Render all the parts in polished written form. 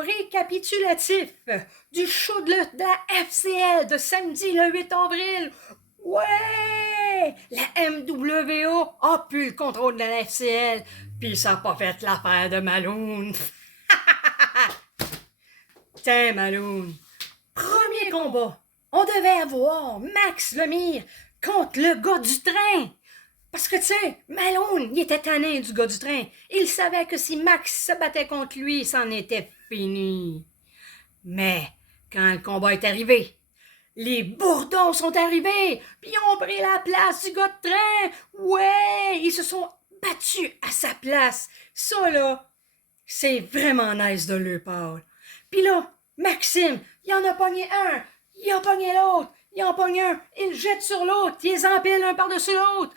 récapitulatif du show de la FCL de samedi le 8 avril. Ouais! La MWO a pu le contrôle de la FCL, puis ça n'a pas fait l'affaire de Maloun. Tiens, Maloun. Premier combat. On devait avoir Max Lemire contre le gars du train. Parce que, tu sais, Malone, il était tanné du gars du train. Il savait que si Max se battait contre lui, c'en était fini. Mais, quand le combat est arrivé, les bourdons sont arrivés, puis ils ont pris la place du gars de train. Ouais, ils se sont battus à sa place. Ça, là, c'est vraiment nice de leur part. Puis là, Maxime, il en a pogné un, il a pogné l'autre, il en pogne un, il le jette sur l'autre, il les empile un par-dessus l'autre.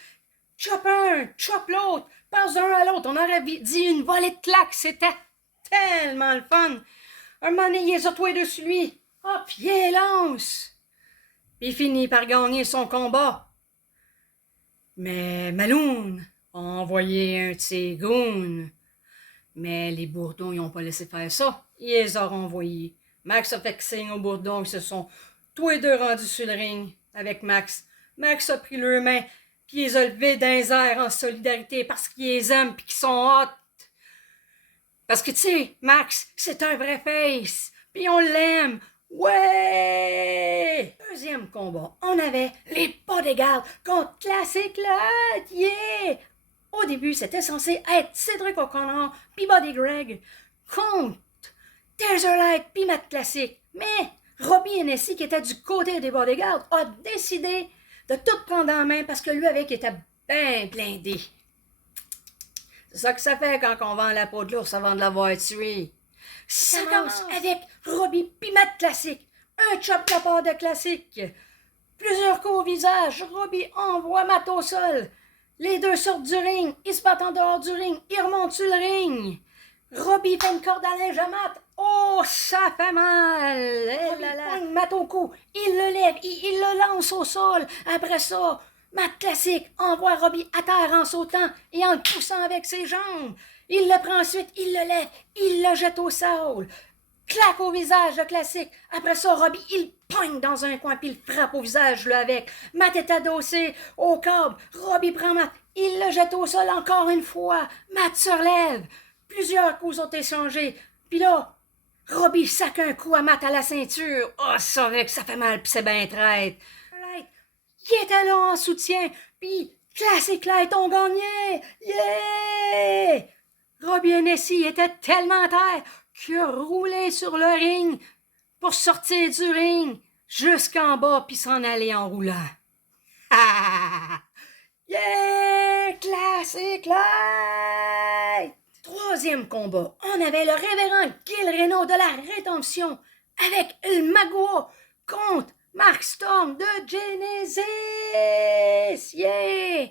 Chop un, chop l'autre, passe d'un à l'autre. On aurait dit une volée de claques. C'était tellement le fun. Un moment donné, il les a toués dessus lui. Hop, il les lance. Puis il finit par gagner son combat. Mais Maloun a envoyé un de ses goons. Mais les bourdons, ils n'ont pas laissé faire ça. Ils les ont renvoyés. Max a fait signe aux bourdons. Ils se sont tous les deux rendus sur le ring avec Max. Max a pris leurs mains. Puis ils les a levés dans les airs en solidarité parce qu'ils les aiment puis qu'ils sont hot. Parce que, tu sais, Max, c'est un vrai face. Puis on l'aime. Ouais! Deuxième combat, on avait les Bodyguards contre Classic Light. Yeah! Au début, c'était censé être Cédric O'Connor puis Buddy Greg contre Taserlight puis Matt Classic. Mais Robbie Hennessy, qui était du côté des Bodyguards, a décidé de tout prendre en main parce que lui avec était bien blindé. C'est ça que ça fait quand on vend la peau de l'ours avant de l'avoir tué. Ça commence avec Robbie pis Matt Classic. Un chop de la part de Classic. Plusieurs coups au visage. Robbie envoie Matt au sol. Les deux sortent du ring. Ils se battent en dehors du ring. Ils remontent sur le ring. Robbie fait une corde à linge à Matt. Oh, ça fait mal! Il pogne Matt au cou, il le lève, il le lance au sol. Après ça, Matt Classic envoie Robbie à terre en sautant et en le poussant avec ses jambes. Il le prend ensuite, il le lève, il le jette au sol. Claque au visage de Classic. Après ça, Robbie, il pogne dans un coin puis il frappe au visage lui avec. Matt est adossé au câble. Robbie prend Matt, il le jette au sol encore une fois. Matt se relève. Plusieurs coups ont échangés. Puis là, Robbie sac un coup à Matt à la ceinture. Oh, ça vrai que ça fait mal pis c'est bien traite. Il était là en soutien. Puis Classic Light ont gagné. Yeah! Robbie Hennessy était tellement à terre qu'il a roulé sur le ring pour sortir du ring jusqu'en bas puis s'en aller en roulant. Ah! Yeah! Classic Light! Troisième combat, on avait le révérend Gil Reno de la Rédemption avec El Magua contre Mark Storm de Genesis. Yeah!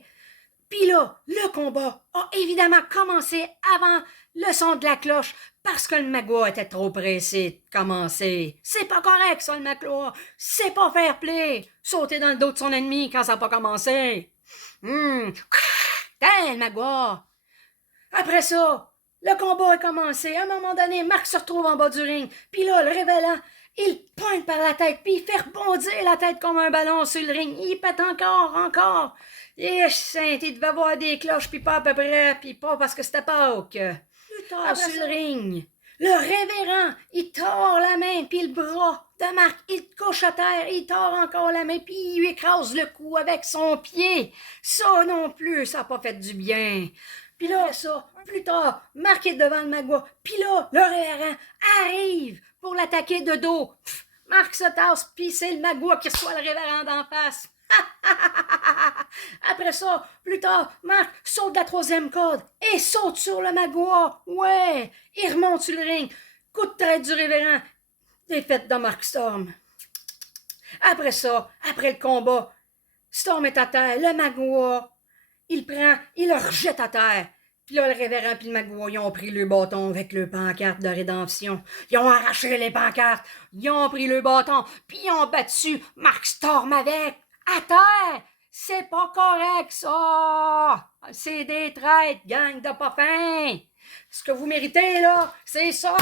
Puis là, le combat a évidemment commencé avant le son de la cloche parce que le Magua était trop pressé de commencer. C'est pas correct ça, le Magua. C'est pas fair play. Sauter dans le dos de son ennemi quand ça n'a pas commencé. Tain, le Magua. Après ça, le combat a commencé. À un moment donné, Marc se retrouve en bas du ring. Puis là, le révélant, il pointe par la tête, puis il fait rebondir la tête comme un ballon sur le ring. Il pète encore. Et il devait avoir des cloches, puis pas à peu près, puis pas parce que c'était Pâques. Plus tard sur le ring, le révérend, il tord la main, puis le bras de Marc, il couche à terre, il tord encore la main, puis il lui écrase le cou avec son pied. Ça non plus, ça n'a pas fait du bien. Puis là, ça, plus tard, Marc est devant le Magua. Puis là, le révérend arrive pour l'attaquer de dos. Marc se tasse, puis c'est le Magua qui reçoit le révérend d'en face. Après ça, plus tard, Marc saute de la troisième corde et saute sur le Magua. Ouais, il remonte sur le ring. Coup de tête du révérend. Défaite de Mark Storm. Après ça, après le combat, Storm est à terre. Le Magua, il le rejette à terre. Puis là, le révérend puis le Magua, ils ont pris le bâton avec le pancarte de rédemption. Ils ont arraché les pancartes. Ils ont pris le bâton. Puis ils ont battu Mark Storm avec. À terre! C'est pas correct, ça! C'est des traites, gang de pas fin! Ce que vous méritez, là, c'est ça!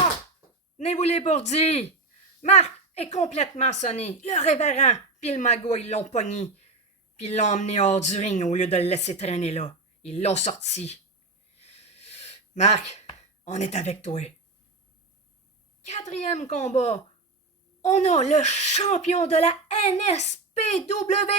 tenez-vous les bourdis. Marc est complètement sonné. Le révérend puis le magot, ils l'ont pogné. Puis ils l'ont emmené hors du ring au lieu de le laisser traîner là. Ils l'ont sorti. Marc, on est avec toi. 4e combat. On a le champion de la NSPW,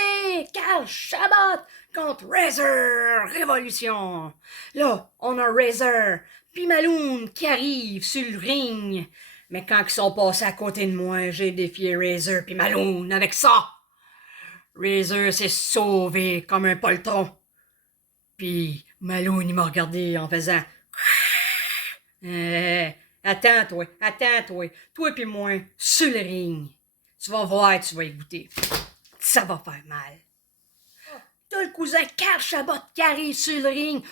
Carl Chabot, contre Razor Révolution. Là, on a Razor puis Maloon qui arrive sur le ring. Mais quand ils sont passés à côté de moi, j'ai défié Razor puis Maloon avec ça. Razor s'est sauvé comme un poltron. Puis Maloon, il m'a regardé en faisant... Attends, toi. Toi pis moi, sur le ring. Tu vas voir, tu vas y goûter. Ça va faire mal. T'as le cousin Carl Chabot qui arrive sur le ring.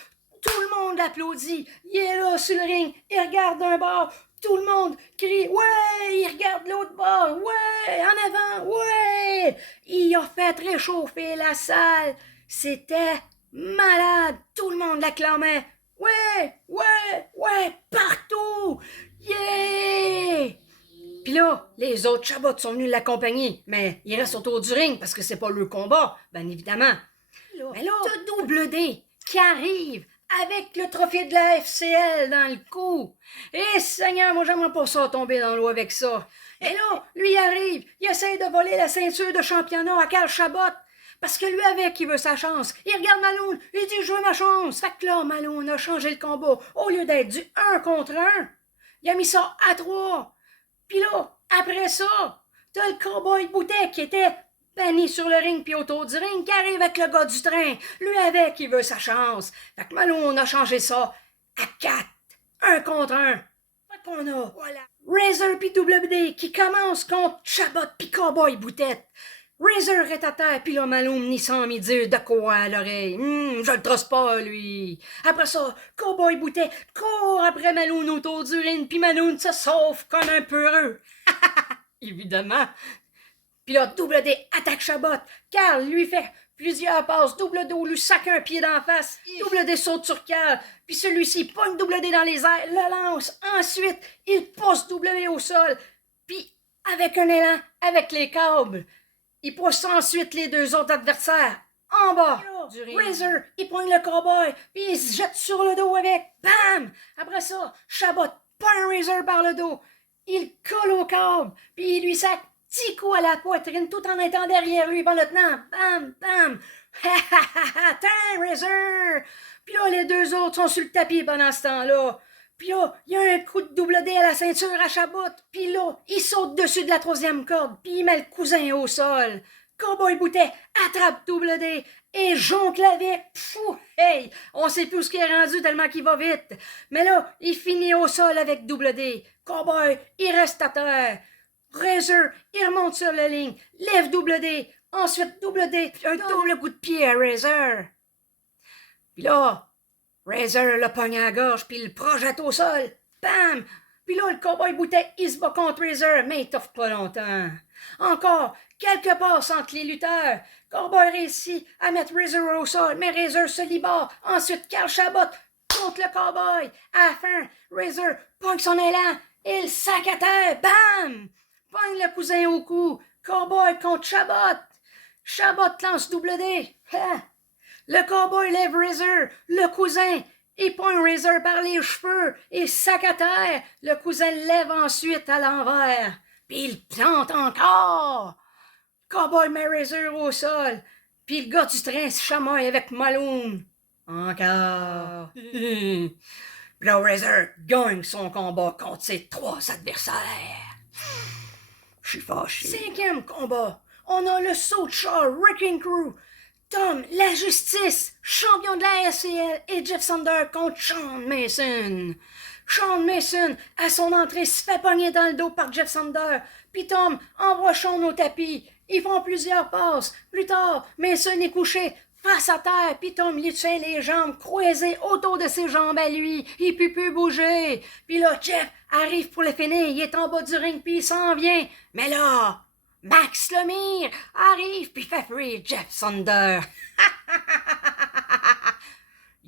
Tout le monde applaudit. Il est là sur le ring. Il regarde d'un bord. Tout le monde crie « Ouais! » Il regarde l'autre bord. « Ouais! En avant! Ouais! » Il a fait réchauffer la salle. C'était malade. Tout le monde l'acclamait. Ouais, partout! Yeah! Puis là, les autres Chabots sont venus l'accompagner, mais ils restent autour du ring parce que c'est pas le combat, bien évidemment. Mais là, t'as Double D qui arrive avec le trophée de la FCL dans le cou. Et Seigneur, moi j'aimerais pas ça tomber dans l'eau avec ça. Et là, lui arrive, il essaie de voler la ceinture de championnat à Carl Chabot. Parce que lui avec, il veut sa chance. Il regarde Maloon, il dit « Je veux ma chance ». Fait que là, Maloon a changé le combat. Au lieu d'être du 1 contre 1, il a mis ça à 3. Puis là, après ça, t'as le cowboy Boutet qui était banni sur le ring puis autour du ring, qui arrive avec le gars du train. Lui avec, il veut sa chance. Fait que Maloon a changé ça à 4. 1 contre 1. Fait qu'on a, voilà, Razor puis WD qui commence contre Chabot puis cowboy Boutet. Razor est à terre, puis là, Maloon n'y sans me dire de quoi à l'oreille. Je le trosse pas, lui. Après ça, Cowboy Boutet court après Maloon autour du ring, puis Maloon se sauve comme un peureux. Évidemment. Puis là, Double D attaque Chabot. Carl lui fait plusieurs passes. Double D lui sac un pied d'en face. Double D saute sur Carl. Puis celui-ci pogne Double D dans les airs, le lance. Ensuite, il pousse Double D au sol. Puis, avec un élan, avec les câbles, il pousse ensuite les deux autres adversaires en bas du ring. Razor, il pogne le cowboy, puis il se jette sur le dos avec. Bam! Après ça, Chabot pogne Razor par le dos. Il colle au câble, puis il lui sac 10 coups à la poitrine tout en étant derrière lui pendant le temps. Bam! Bam! Ha ha ha ha! Tiens, Razor! Puis là, les deux autres sont sur le tapis pendant ce temps-là. Puis là, il y a un coup de Double D à la ceinture à Chabot. Puis là, il saute dessus de la 3e corde. Puis il met le cousin au sol. Cowboy Boutet attrape Double D et joncle avec. Pfou, hey, on sait plus où ce qui est rendu tellement qu'il va vite. Mais là, il finit au sol avec Double D. Cowboy, il reste à terre. Razor, il remonte sur la ligne. Lève Double D. Ensuite, Double D, un double coup de pied à Razor. Puis là, Razor le pogne à la gorge, puis il le projette au sol. Bam! Puis là, le cowboy Boutet, il se bat contre Razor, mais il t'offre pas longtemps. Encore quelques passes entre les lutteurs. Cowboy réussit à mettre Razor au sol, mais Razor se libère. Ensuite, Carl Chabot contre le cowboy. À la fin, Razor pogne son élan et le sac à terre. Bam! Pogne le cousin au cou. Cowboy contre Chabot. Chabot lance Double D. Ha! Le cowboy lève Razor, le cousin, il pogne Razor par les cheveux et sac à terre. Le cousin le lève ensuite à l'envers, puis il plante encore. Cowboy met Razor au sol, puis le gars du train se chamaille avec Maloon. Encore. Puis là, Razor gagne son combat contre ses 3 adversaires. Je suis fâché. 5e combat. On a le Soulshaw Wrecking Crew. Tom, la justice, champion de la SCL, et Jeff Sander contre Sean Mason. Sean Mason, à son entrée, se fait pogner dans le dos par Jeff Sander. Puis Tom envoie Sean au tapis. Ils font plusieurs passes. Plus tard, Mason est couché face à terre. Puis Tom lui tient les jambes croisées autour de ses jambes à lui. Il peut plus bouger. Puis là, Jeff arrive pour le finir. Il est en bas du ring, puis il s'en vient. Mais là, Max Lemire arrive puis fait free Jeff Sander.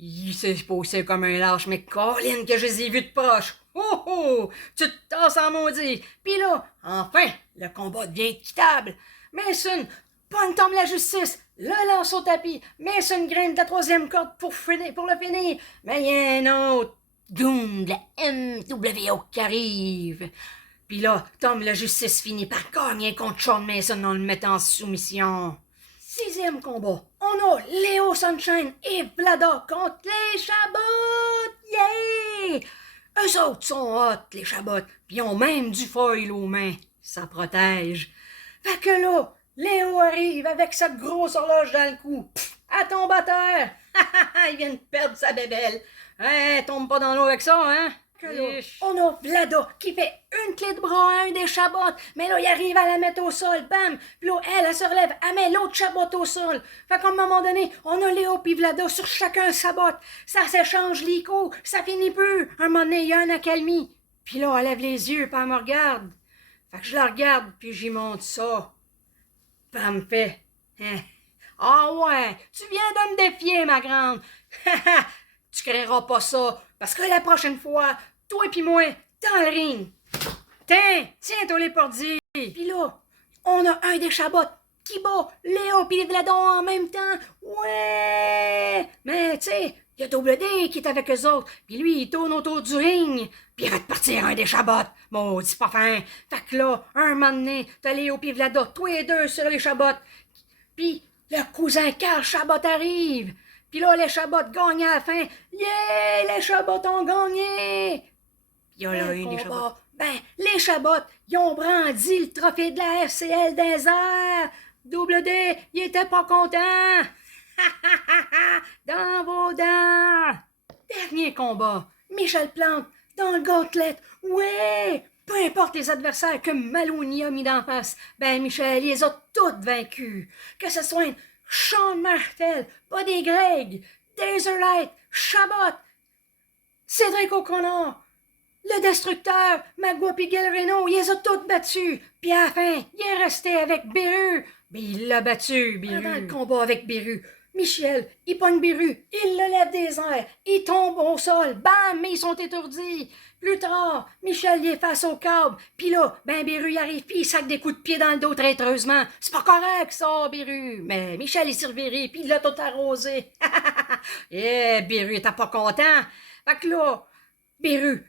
Il s'est posé comme un lâche, mais Colin que je les ai vus de proche. Oh oh! Tu te tasses en maudit. Puis là, enfin, le combat devient équitable. Mason pogne Tom la justice, le lance au tapis. Mason grimpe de la troisième corde pour le finir. Mais il y a un autre goon de la NWO qui arrive. Puis là, Tom la justice finit par gagner contre Shawn Mason en le mettant en soumission. Sixième combat, on a Léo Sunshine et Vlada contre les Chabots! Yeah! Eux autres sont hot, les Chabots, pis ils ont même du foil aux mains. Ça protège. Fait que là, Léo arrive avec sa grosse horloge dans le cou. Pff, elle tombe à terre. Il vient de perdre sa bébelle. Hein, tombe pas dans l'eau avec ça, hein? Là, on a Vlada qui fait une clé de bras à un des Chabots, mais là, il arrive à la mettre au sol, bam! Puis là, elle se relève, elle met l'autre Chabot au sol. Fait qu'à un moment donné, on a Léo puis Vlada sur chacun sa botte. Ça s'échange les coups, ça finit plus. Un moment donné, il y a un accalmie. Puis là, elle lève les yeux, puis elle me regarde. Fait que je la regarde, puis j'y montre ça. Puis elle me fait, hein? Ah ouais, tu viens de me défier, ma grande. Tu créeras pas ça, parce que la prochaine fois, toi et moi, dans le ring. Tiens-toi les portiers. Puis là, on a un des Chabots qui bat Léo pis les Vladons en même temps. Ouais! Mais tu sais, il y a Double D qui est avec eux autres. Puis lui, il tourne autour du ring. Puis il va te partir un des Chabots. Maudit pas fin. Fait que là, un moment donné, t'as Léo pis Vlada, tous les deux sur les Chabots. Puis le cousin Carl Chabot arrive. Puis là, les Chabots gagnent à la fin. Yeah! Les Chabots ont gagné! Il y a là une des Chabots. Ben, les Chabots, ils ont brandi le trophée de la FCL des airs. Double D, il était pas content. Dans vos dents. Dernier combat. Michel Plante, dans le gauntlet. Ouais! Peu importe les adversaires que Malouni a mis d'en face, ben Michel, il les a toutes vaincus. Que ce soit Sean Martel, Buddy Gregg, Razorlight, Chabot, Cédric O'Connor, le Destructeur, Magua pis Gil Reno, il les a toutes battus. Puis à la fin, il est resté avec Beru. Mais il l'a battu, Beru. Pendant le combat avec Beru, Michel, il pogne Beru, il le lève des airs, il tombe au sol, bam, mais ils sont étourdis. Plus tard, Michel y est face au câble, pis là, ben Beru y arrive, pis il sac des coups de pied dans le dos traîtreusement. C'est pas correct, ça, Beru. Mais Michel est surviré, pis il l'a tout arrosé. Beru était pas content. Fait que là, Beru,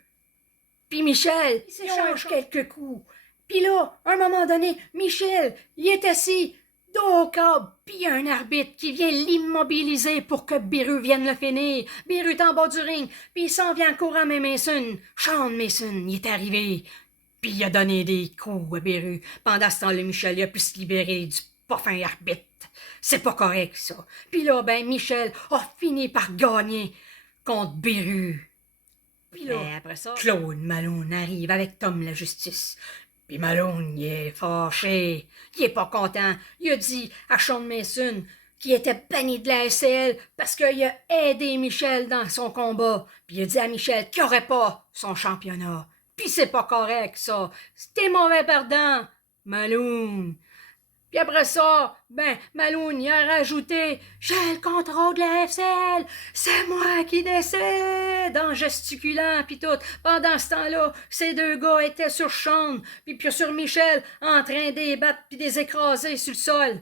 pis Michel, ils s'échangent quelques coups. Pis là, à un moment donné, Michel, il est assis, dos au câble, pis y a un arbitre qui vient l'immobiliser pour que Beru vienne le finir. Beru est en bas du ring, pis il s'en vient en courant, mais Mason, Sean Mason, il est arrivé, pis il a donné des coups à Beru. Pendant ce temps-là, Michel, il a pu se libérer du pas fin arbitre. C'est pas correct, ça. Pis là, ben, Michel a fini par gagner contre Beru. Puis là, après ça, Claude Malone arrive avec Tom la justice. Puis Malone, il est fâché. Il est pas content. Il a dit à Sean Mason qu'il était banni de la SCL parce qu'il a aidé Michel dans son combat. Puis il a dit à Michel qu'il n'aurait pas son championnat. Puis c'est pas correct, ça. C'était mauvais perdant, Malone. Puis après ça, ben, Malone y a rajouté « J'ai le contrôle de la FCL, c'est moi qui décide !» en gesticulant, puis tout. Pendant ce temps-là, ces deux gars étaient sur Sean, puis sur Michel, en train de les battre puis de les écraser sur le sol.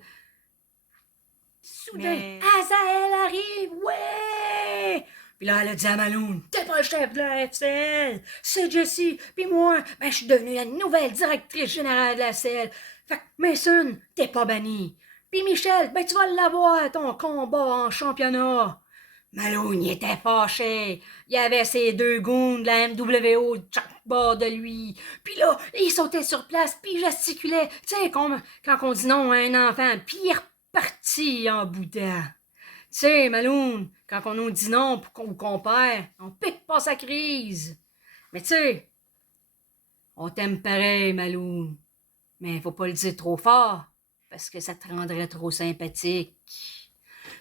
Soudain, Azael arrive, ouais! Puis là, elle a dit à Malone, « T'es pas le chef de la FCL, c'est Jessie, puis moi, ben, je suis devenue la nouvelle directrice générale de la FCL. Fait que Mason, t'es pas banni. Puis Michel, ben, tu vas l'avoir, ton combat en championnat. » Malone, il était fâché. Il y avait ces deux goons de la MWO de chaque bord de lui. Puis là, il sautait sur place, puis il gesticulait. Tu sais, quand on dit non à un enfant, puis il est reparti en boudin. Tu sais, Malone, quand on nous dit non pour qu'on perd, on pique pas sa crise. Mais tu sais, on t'aime pareil, Malone. Mais faut pas le dire trop fort, parce que ça te rendrait trop sympathique.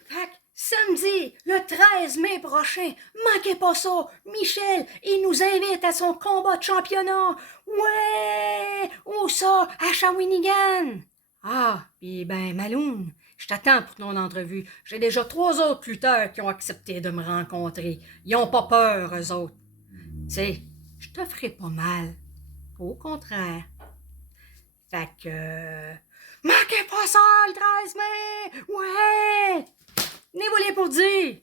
Fait que samedi, le 13 mai prochain, manquez pas ça, Michel, il nous invite à son combat de championnat. Ouais! Où ça? À Shawinigan. Ah, pis ben, Malone, Je t'attends pour ton entrevue. J'ai déjà 3 autres lutteurs qui ont accepté de me rencontrer. Ils ont pas peur, eux autres. Tu sais, je te ferai pas mal. Au contraire. Fait que... Manquez pas ça, le 13 mai! Ouais! Venez-vous les pour dire!